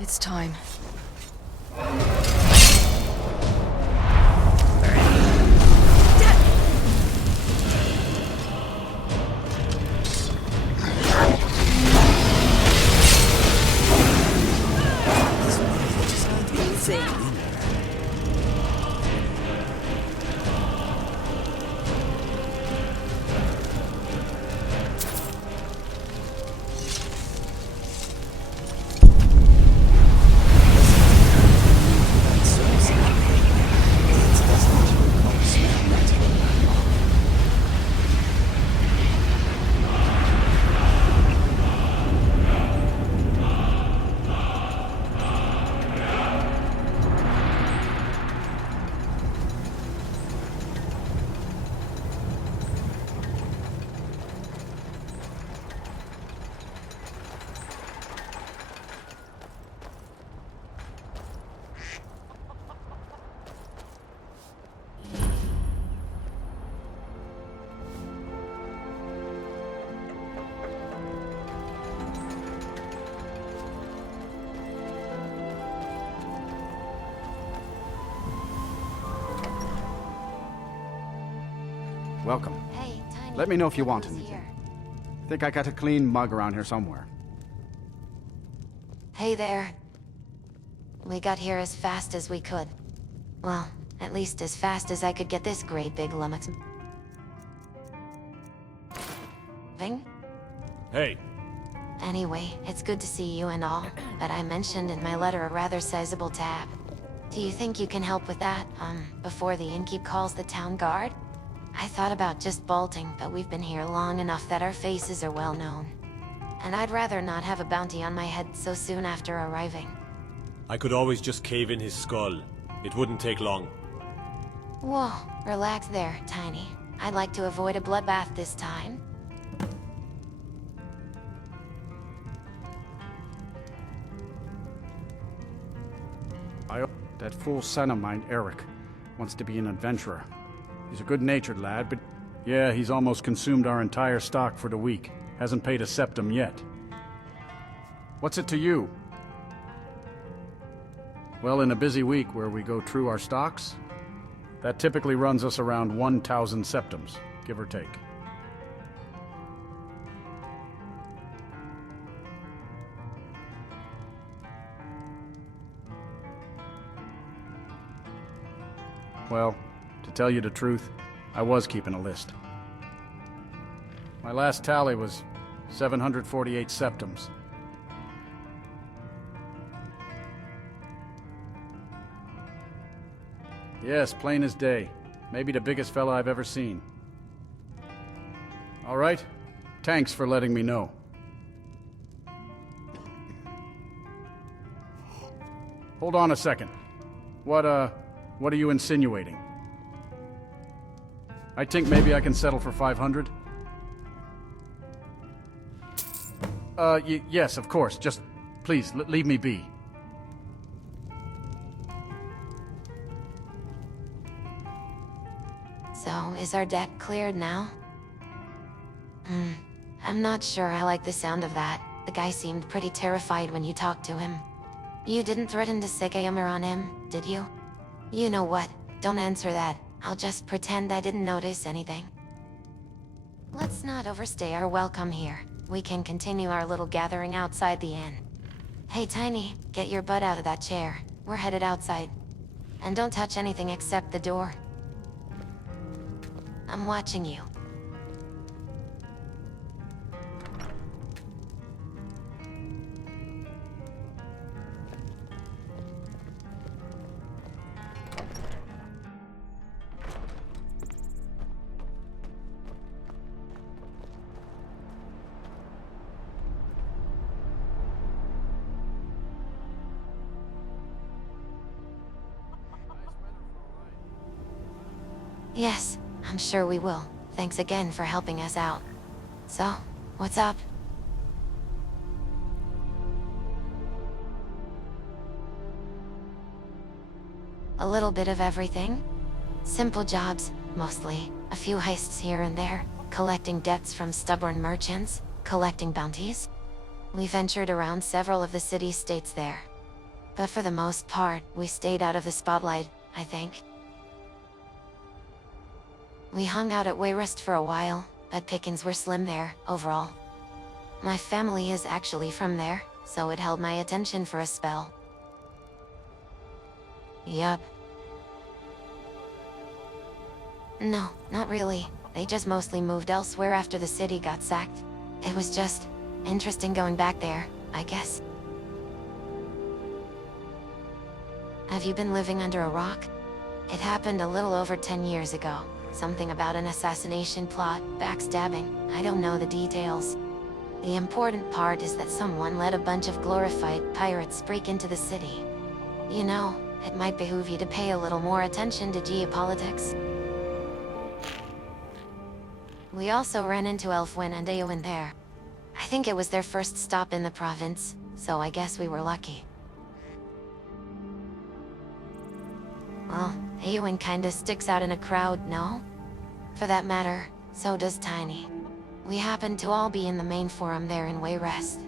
It's time. Welcome. Hey, Tiny. Let me know if you want Who's anything. here? Think I got a clean mug around here somewhere. Hey there. We got here as fast as we could. Well, at least as fast as I could get this great big lummox. Thing? Hey, Anyway, it's good to see you and all, but I mentioned in my letter a rather sizable tab. Do you think you can help with that, before the innkeep calls the town guard? I thought about just bolting, but we've been here long enough that our faces are well known. And I'd rather not have a bounty on my head so soon after arriving. I could always just cave in his skull. It wouldn't take long. Whoa, relax there, Tiny. I'd like to avoid a bloodbath this time. That fool son of mine, Eric, wants to be an adventurer. He's a good-natured lad, but yeah, he's almost consumed our entire stock for the week. Hasn't paid a septum yet. What's it to you? Well, in a busy week where we go through our stocks, that typically runs us around 1,000 septums, give or take. Well, to tell you the truth, I was keeping a list. My last tally was 748 septums. Yes, plain as day. Maybe the biggest fella I've ever seen. All right. Thanks for letting me know. Hold on a second. What are you insinuating? I think maybe I can settle for 500. Yes, of course. Just, please, leave me be. So, is our deck cleared now? I'm not sure I like the sound of that. The guy seemed pretty terrified when you talked to him. You didn't threaten to sick him on him, did you? You know what? Don't answer that. I'll just pretend I didn't notice anything. Let's not overstay our welcome here. We can continue our little gathering outside the inn. Hey, Tiny, get your butt out of that chair. We're headed outside. And don't touch anything except the door. I'm watching you. Yes, I'm sure we will. Thanks again for helping us out. So, what's up? A little bit of everything. Simple jobs, mostly. A few heists here and there. Collecting debts from stubborn merchants. Collecting bounties. We ventured around several of the city-states there. But for the most part, we stayed out of the spotlight, I think. We hung out at Wayrest for a while, but pickings were slim there, overall. My family is actually from there, so it held my attention for a spell. Yup. No, not really. They just mostly moved elsewhere after the city got sacked. It was just interesting going back there, I guess. Have you been living under a rock? It happened a little over 10 years ago. Something about an assassination plot, backstabbing, I don't know the details. The important part is that someone let a bunch of glorified pirates break into the city. You know, it might behoove you to pay a little more attention to geopolitics. We also ran into Elfwin and Eowyn there. I think it was their first stop in the province, so I guess we were lucky. Well, Eowyn kinda sticks out in a crowd, no? For that matter, so does Tiny. We happened to all be in the main forum there in Wayrest.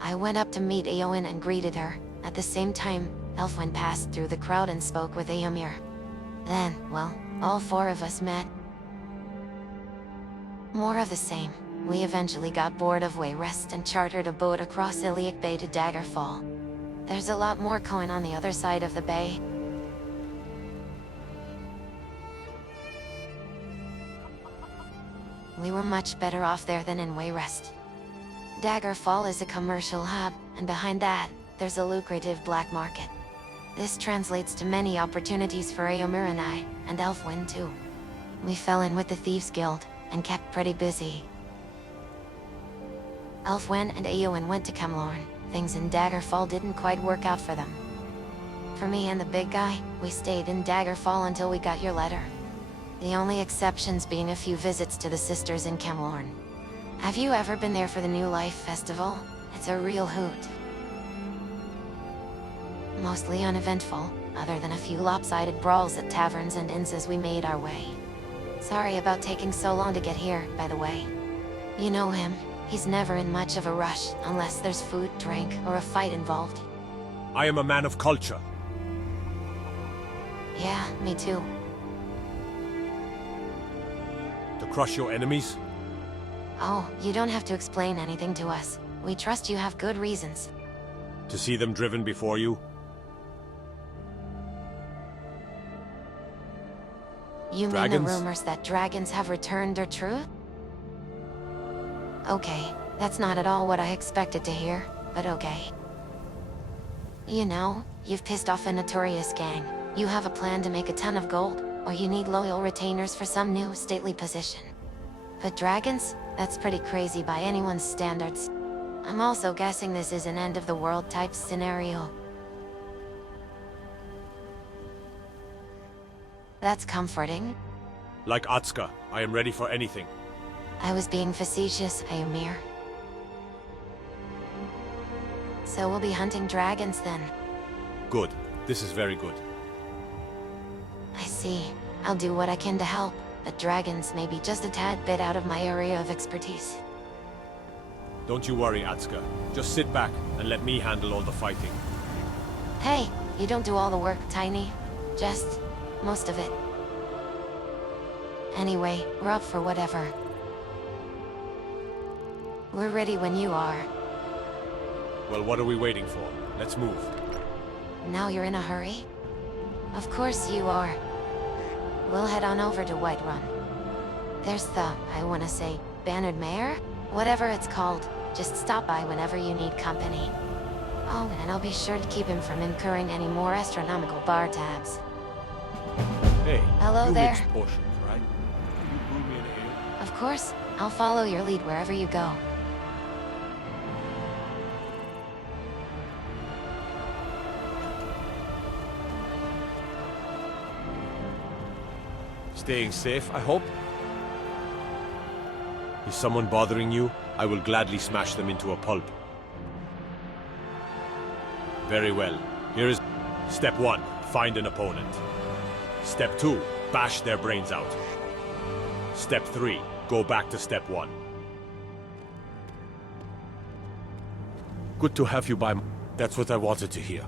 I went up to meet Eowyn and greeted her. At the same time, Elfwin passed through the crowd and spoke with Eomer. Then, well, all four of us met. More of the same. We eventually got bored of Wayrest and chartered a boat across Iliac Bay to Daggerfall. There's a lot more going on the other side of the bay. We were much better off there than in Wayrest. Daggerfall is a commercial hub, and behind that, there's a lucrative black market. This translates to many opportunities for Eomer and I, and Elfwin too. We fell in with the Thieves Guild, and kept pretty busy. Elfwin and Eowyn went to Camlorn. Things in Daggerfall didn't quite work out for them. For me and the big guy, we stayed in Daggerfall until we got your letter. The only exceptions being a few visits to the sisters in Camlorn. Have you ever been there for the New Life Festival? It's a real hoot. Mostly uneventful, other than a few lopsided brawls at taverns and inns as we made our way. Sorry about taking so long to get here, by the way. You know him. He's never in much of a rush, unless there's food, drink, or a fight involved. I am a man of culture. Yeah, me too. To crush your enemies? Oh, you don't have to explain anything to us. We trust you have good reasons. To see them driven before you? You mean Dragons? the rumors that dragons have returned are true? Okay, that's not at all what I expected to hear, but okay. You know, you've pissed off a notorious gang. You have a plan to make a ton of gold, or you need loyal retainers for some new stately position. But dragons? That's pretty crazy by anyone's standards. I'm also guessing this is an end-of-the-world type scenario. That's comforting. Like Atska, I am ready for anything. I was being facetious, Eomer. So we'll be hunting dragons then. Good. This is very good. I see. I'll do what I can to help, but dragons may be just a tad bit out of my area of expertise. Don't you worry, Atska. Just sit back and let me handle all the fighting. Hey, you don't do all the work, Tiny. Just most of it. Anyway, we're up for whatever. We're ready when you are. Well, what are we waiting for? Let's move. Now you're in a hurry? Of course you are. We'll head on over to Whiterun. There's the, I wanna say, Bannered Mare? Whatever it's called. Just stop by whenever you need company. Oh, and I'll be sure to keep him from incurring any more astronomical bar tabs. Hey, Hello you there. mix potions, right? Can you brew me an ale? Of course, I'll follow your lead wherever you go. Staying safe, I hope? Is someone bothering you? I will gladly smash them into a pulp. Very well. Here is Step 1, find an opponent. Step 2, bash their brains out. Step 3, go back to Step 1. Good to have you by. That's what I wanted to hear.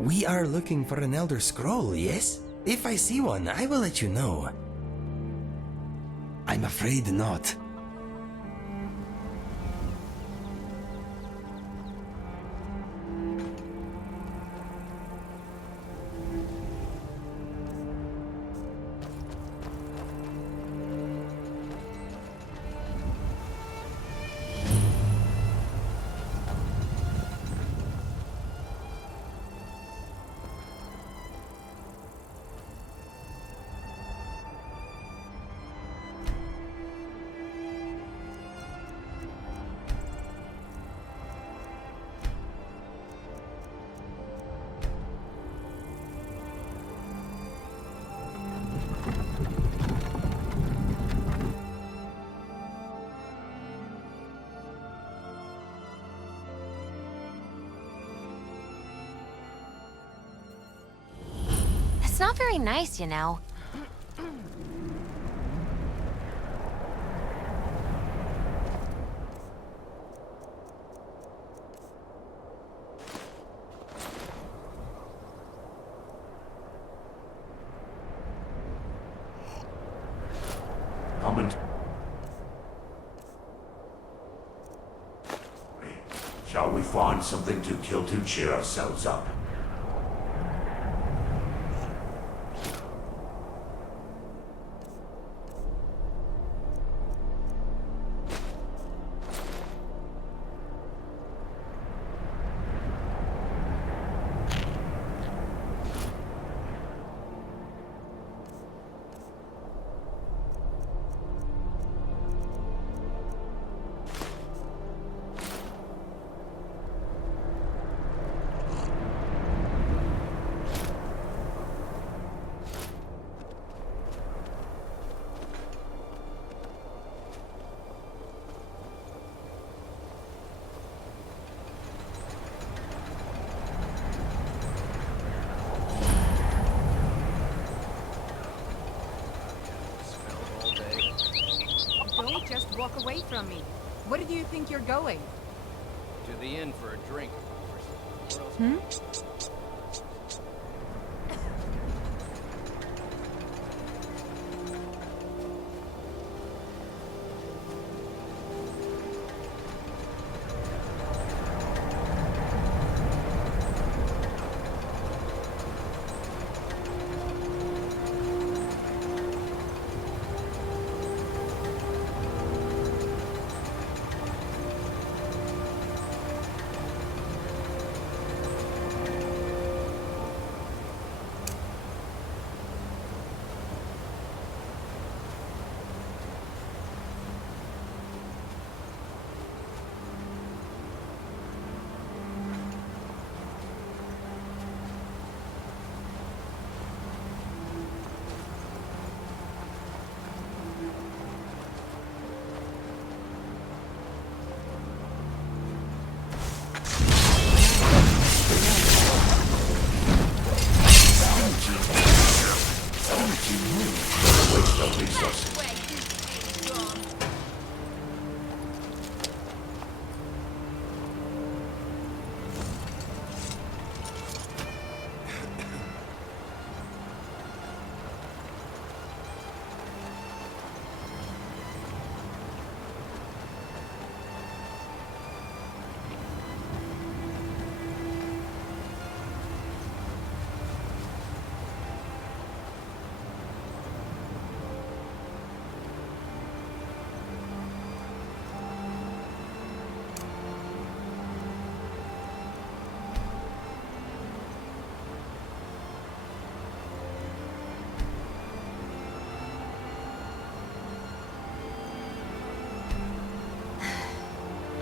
We are looking for an Elder Scroll, yes? If I see one, I will let you know. I'm afraid not. It's not very nice, you know. Comment. Shall we find something to kill to cheer ourselves up? Don't just walk away from me. Where do you think you're going? To the inn for a drink. Hmm? Waste of resources.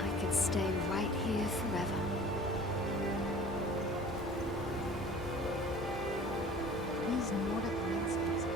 I could stay right here forever. These Nordic landscapes.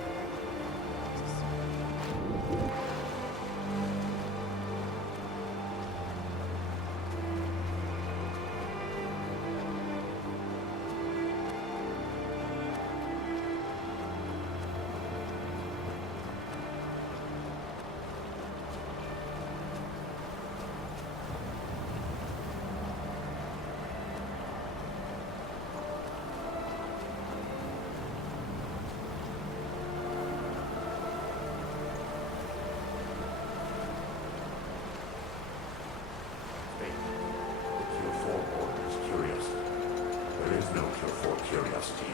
curiosity.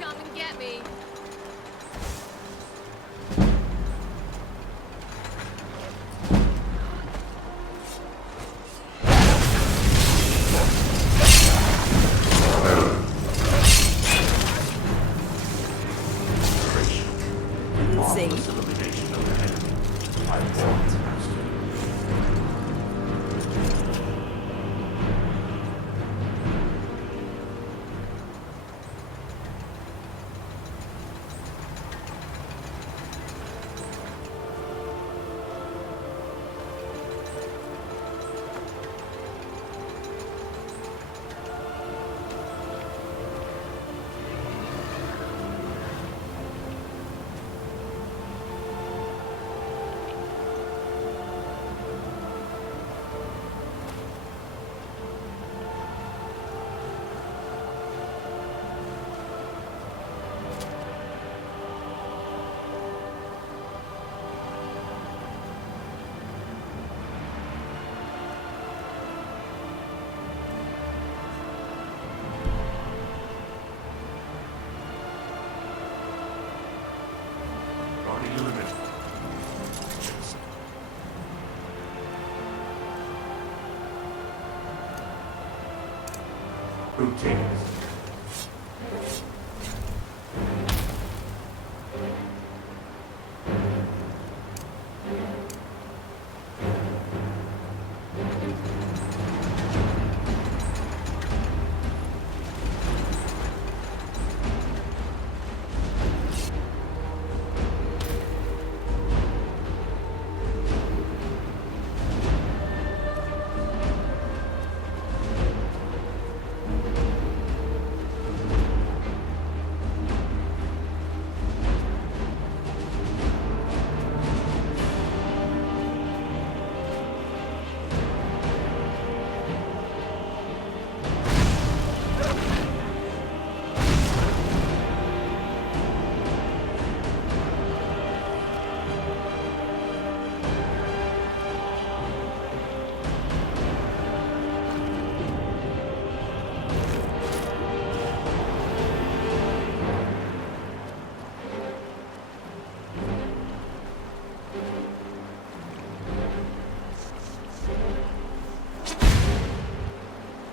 Come and get me. Marvelous elimination of the enemy. I warned the master. Running limit. Routine.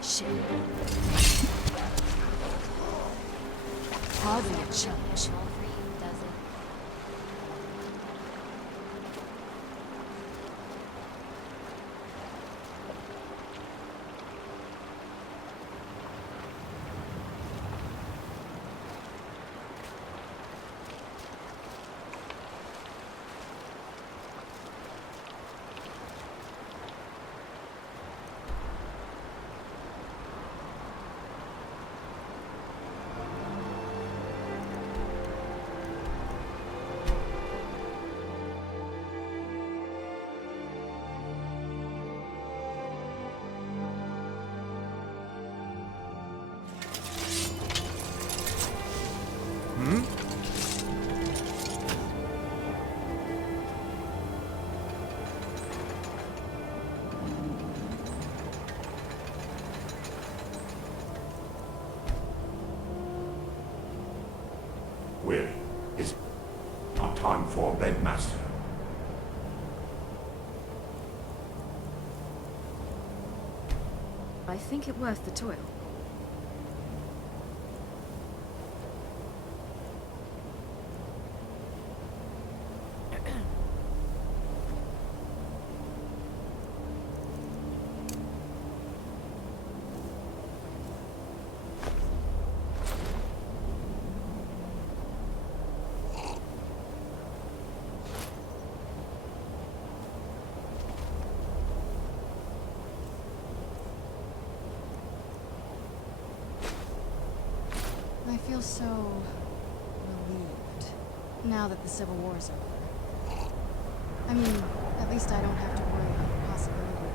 Shit. Hardly a challenge. Does it? Will, is not time for bed, master. I think it worth the toil. I feel so relieved now that the Civil War's over. I mean, at least I don't have to worry about the possibility of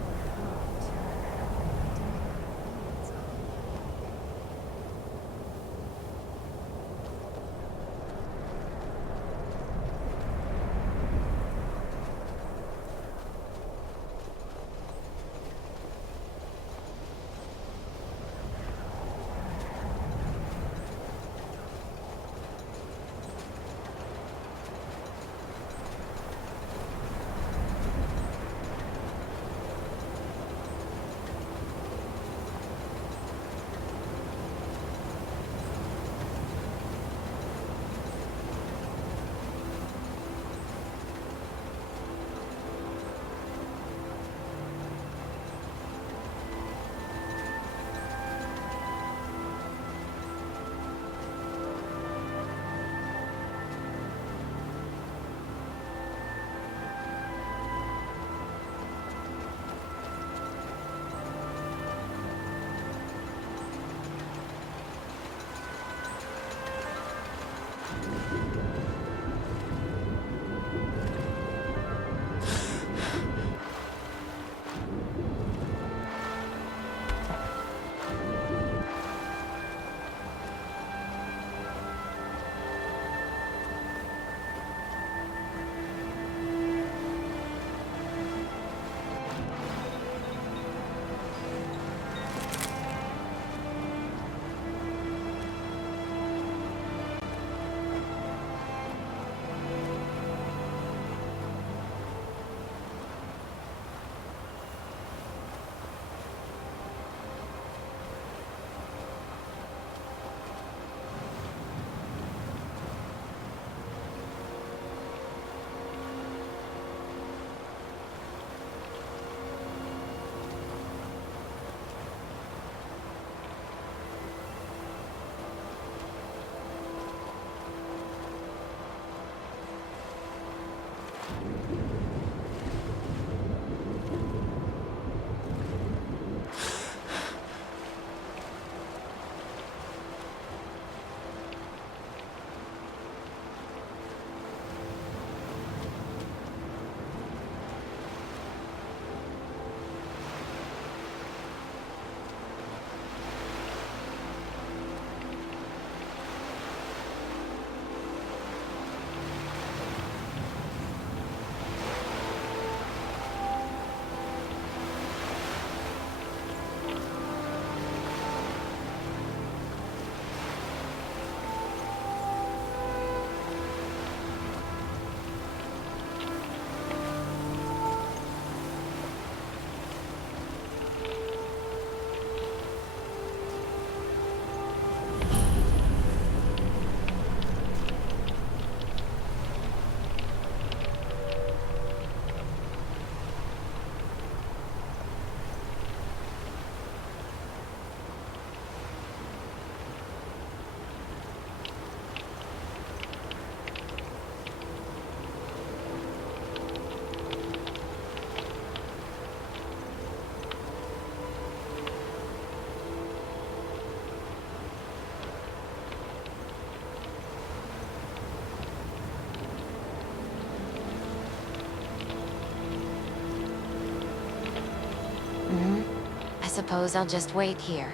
suppose I'll just wait here.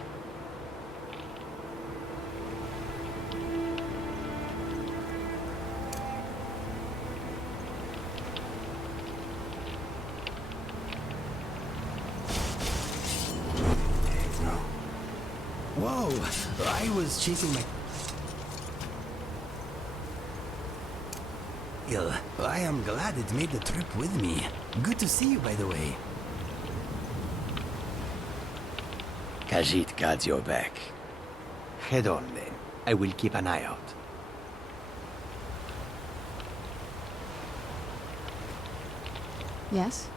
Whoa, I was chasing my... I am glad it made the trip with me. Good to see you, by the way. Khajiit guards your back. Head on, then. I will keep an eye out. Yes?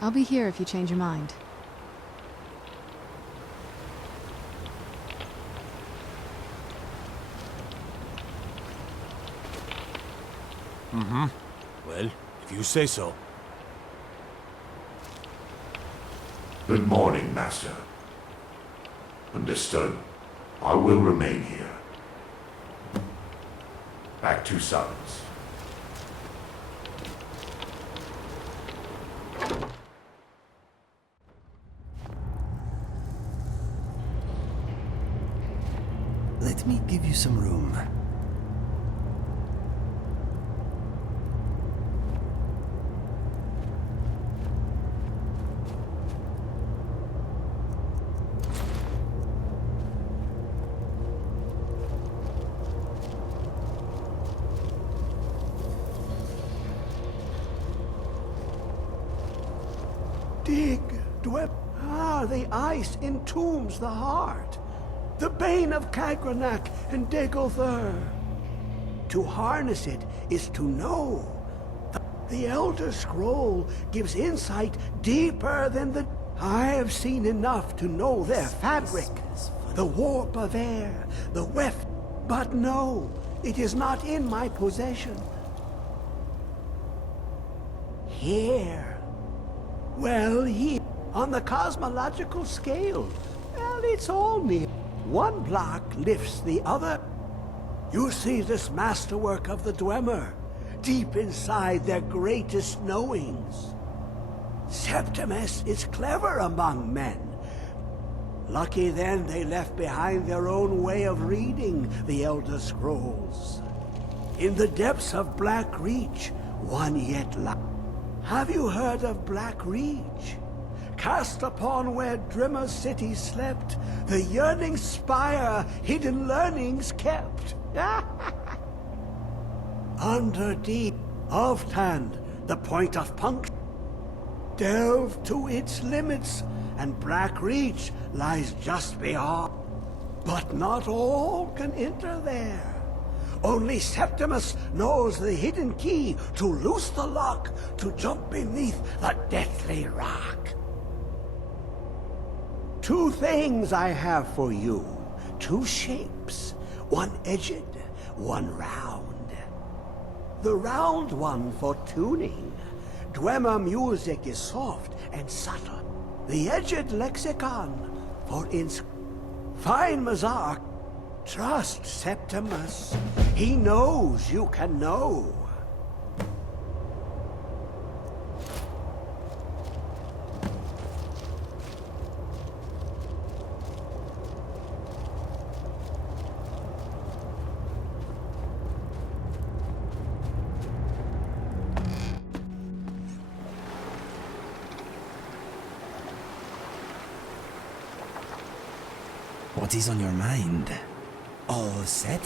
I'll be here if you change your mind. Well, if you say so. Good morning, Master. Understood. I will remain here. Back to Summons. Let me give you some room. Dig, Dweb. The ice entombs the heart. The bane of Kagranak and Degolthur. To harness it is to know. The Elder Scroll gives insight deeper than the... I have seen enough to know their fabric. The warp of air, the weft. But no, it is not in my possession. Here. Well, here. On the cosmological scale. Well, it's all near. One block lifts the other. You see this masterwork of the Dwemer, deep inside their greatest knowings. Septimus is clever among men. Lucky then they left behind their own way of reading the Elder Scrolls. In the depths of Blackreach, one yet lies. Have you heard of Blackreach? Cast upon where Drimmer's city slept, the yearning spire hidden learnings kept. Under deep of Tand, the point of punct. Delve to its limits, and Blackreach lies just beyond. But not all can enter there. Only Septimus knows the hidden key to loose the lock, to jump beneath the deathly rock. Two things I have for you. Two shapes. One edged, one round. The round one for tuning. Dwemer music is soft and subtle. The edged lexicon for Fine Mazark. Trust Septimus. He knows you can know. What is on your mind? All set?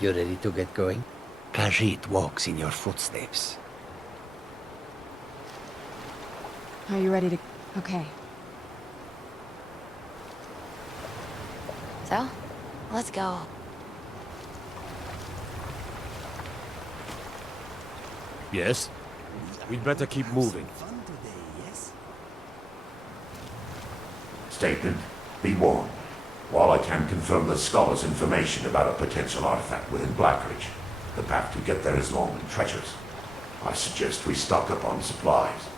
You ready to get going? Khajiit walks in your footsteps. Are you ready to... Okay. So, let's go. Yes? We'd better keep moving. Fun today, yes? Statement, be warned. While I can confirm the scholar's information about a potential artifact within Blackreach, the path to get there is long and treacherous. I suggest we stock up on supplies.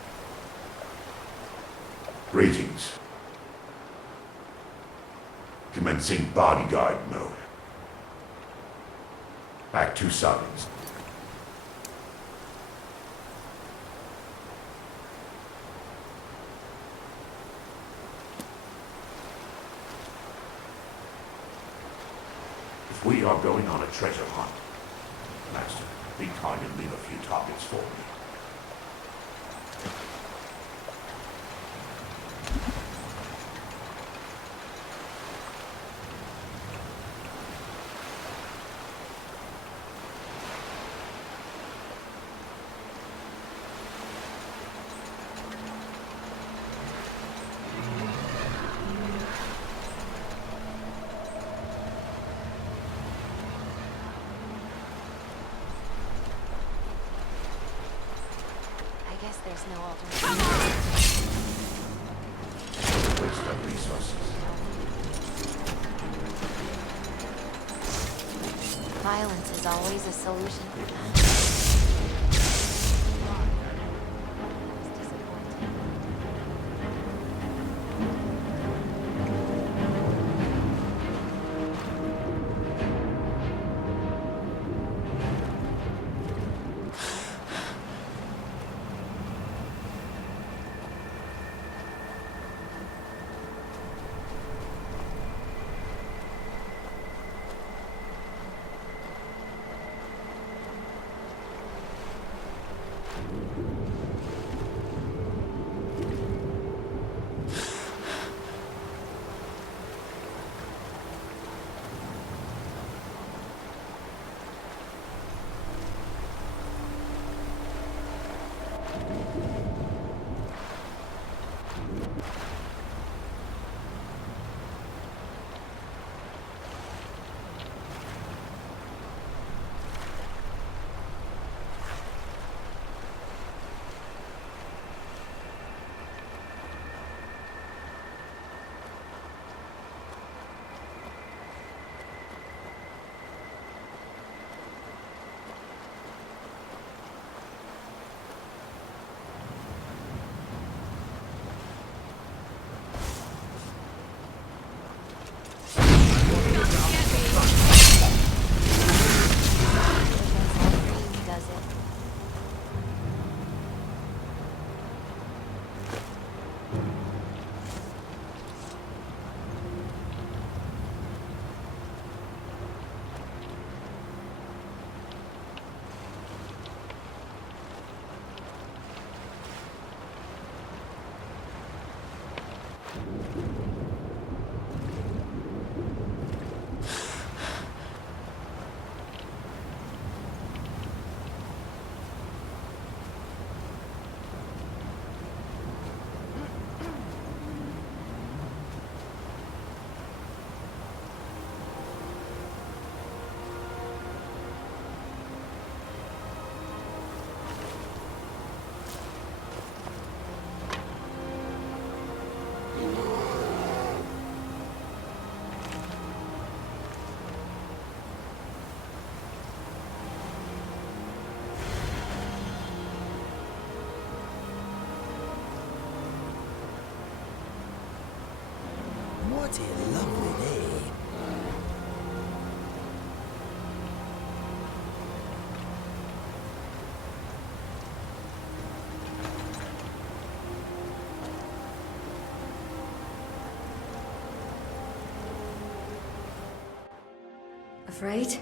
Greetings. Commencing bodyguard mode. Back to Summons. We are going on a treasure hunt. Master, be kind and leave a few targets for me. I guess there's no alternative. Waste of resources. Violence is always a solution. What a lovely day. Afraid?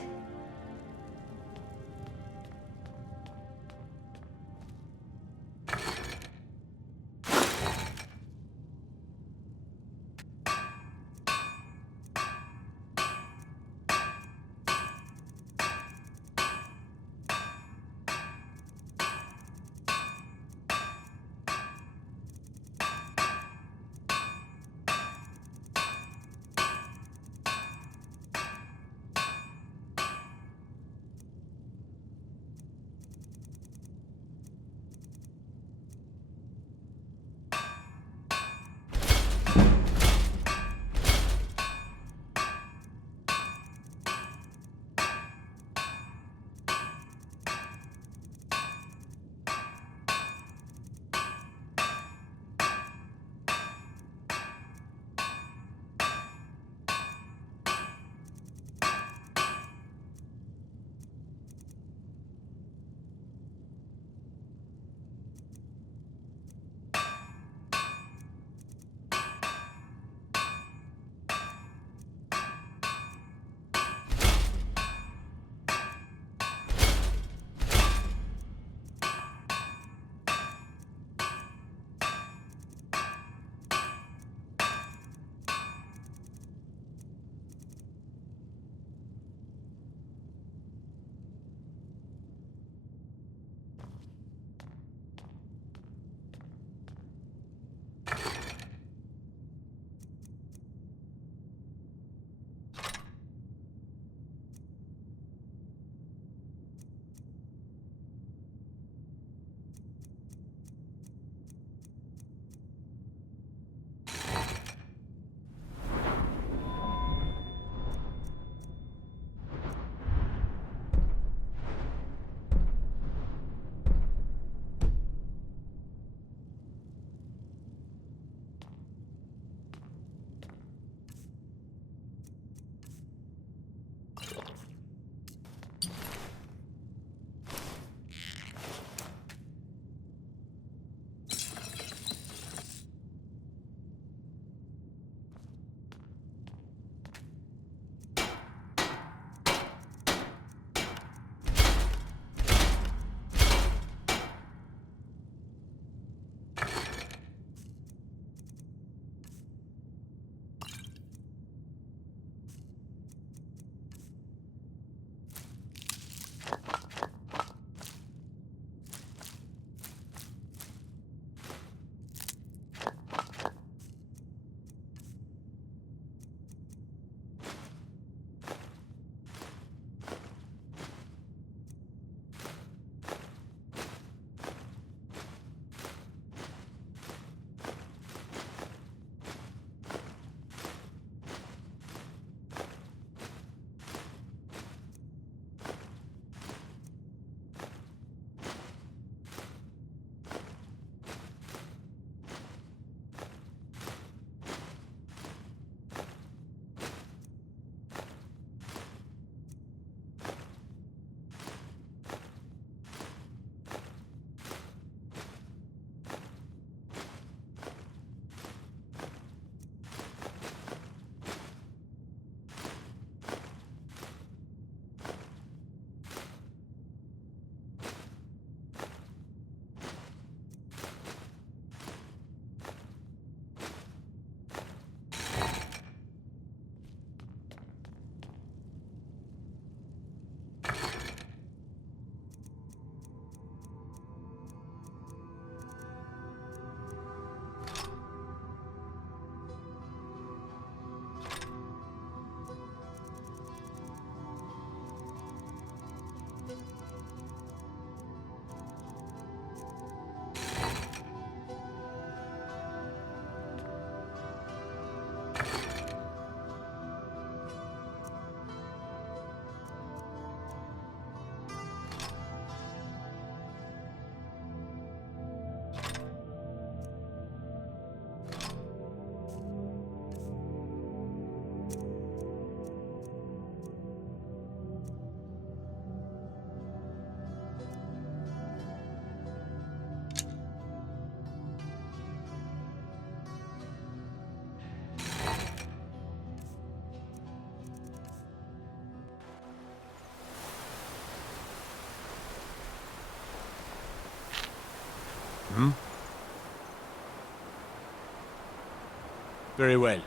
Very well.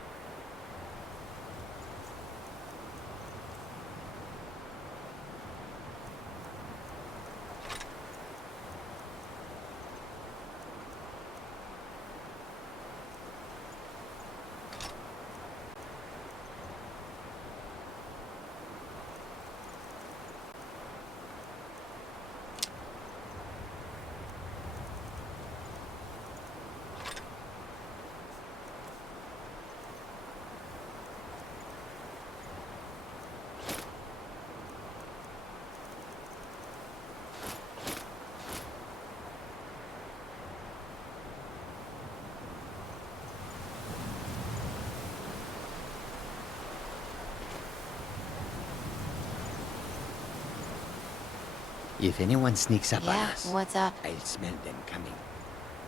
If anyone sneaks up on Yeah, us, what's up? I'll smell them coming.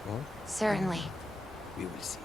Or Certainly. we will see.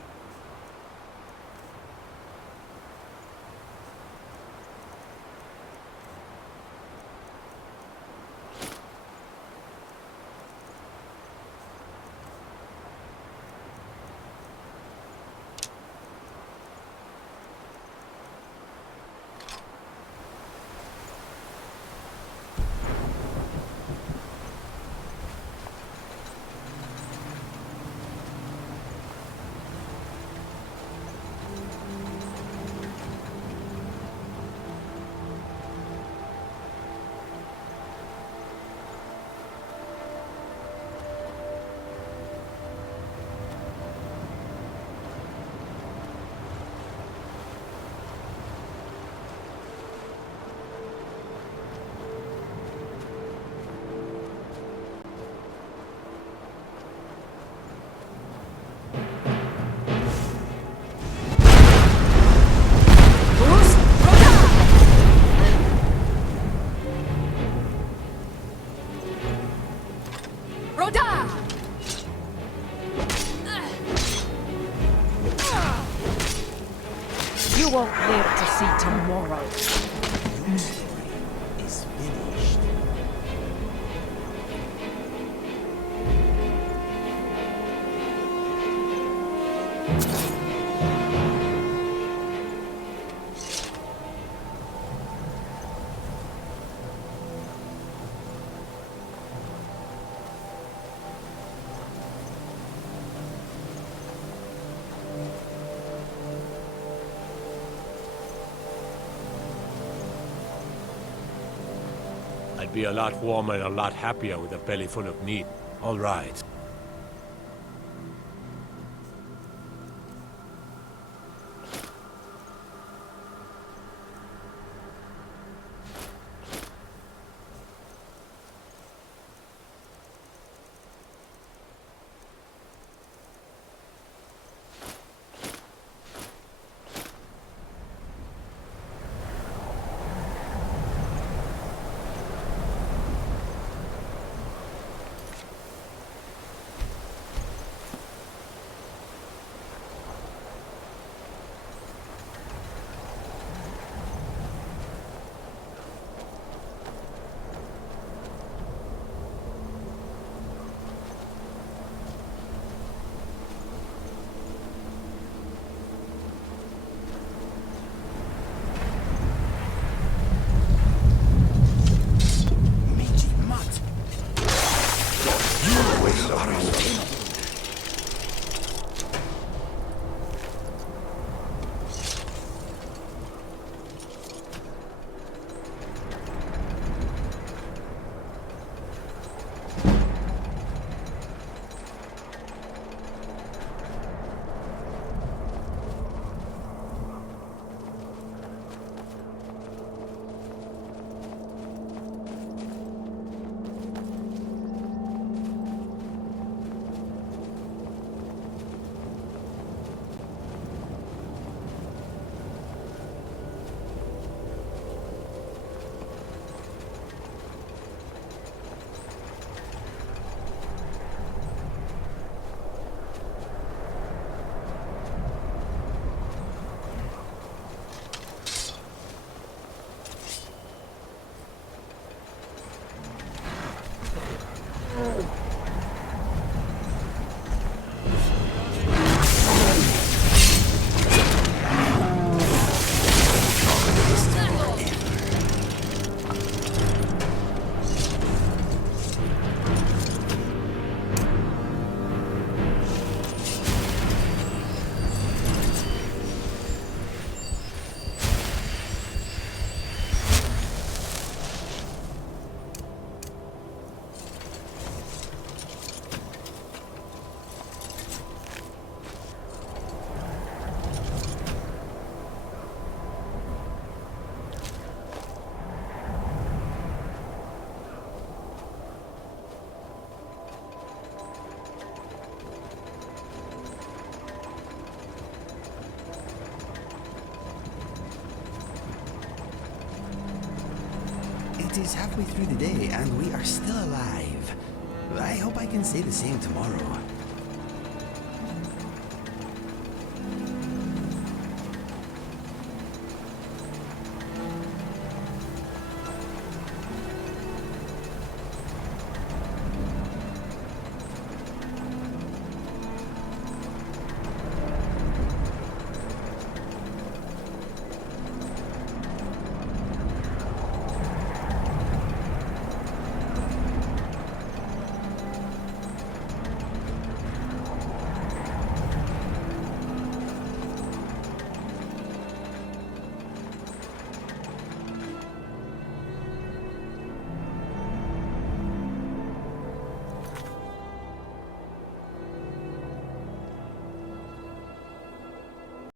You won't live to see tomorrow. Is finished. I'd be a lot warmer and a lot happier with a belly full of meat. All right. It is halfway through the day, and we are still alive. I hope I can say the same tomorrow.